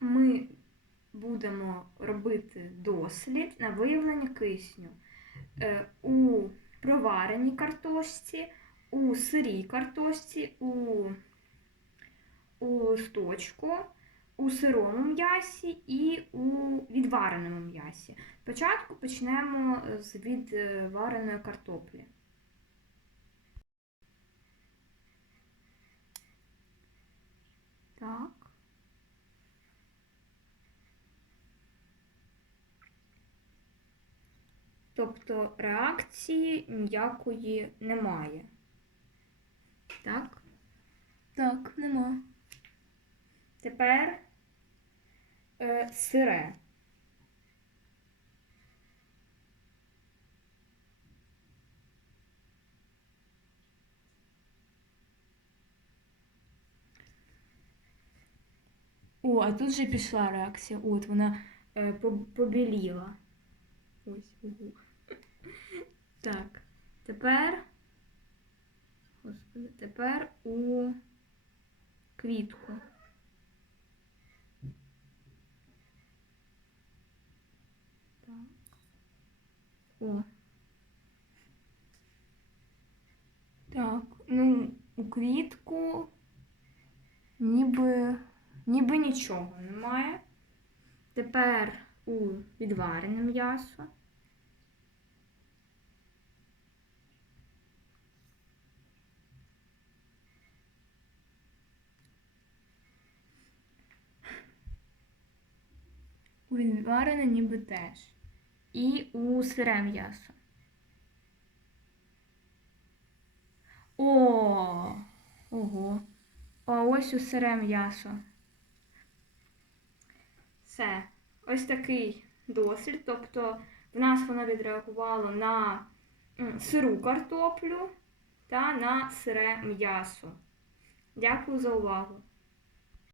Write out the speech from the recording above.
ми будемо робити дослід на виявлення кисню е, у провареній картошці, у сирій картошці, у, у листочку, у сирому м'ясі і у відвареному м'ясі. Спочатку почнемо з відвареної картоплі. Так. Тобто реакції ніякої немає. Так? Так, нема. Тепер е, сире. О, а тут же пішла реакція. От вона е, побіліла. Ось, угу. Так. Тепер. Господи, тепер у квітку. Так. О. Так, ну, у квітку ніби, ніби нічого немає. Тепер у відварене м'ясо. У відварене ніби теж. І у сире м'ясо. О, ого. А ось у сире м'ясо. Все. Ось такий дослід. Тобто в нас воно відреагувало на сиру картоплю та на сире м'ясо. Дякую за увагу.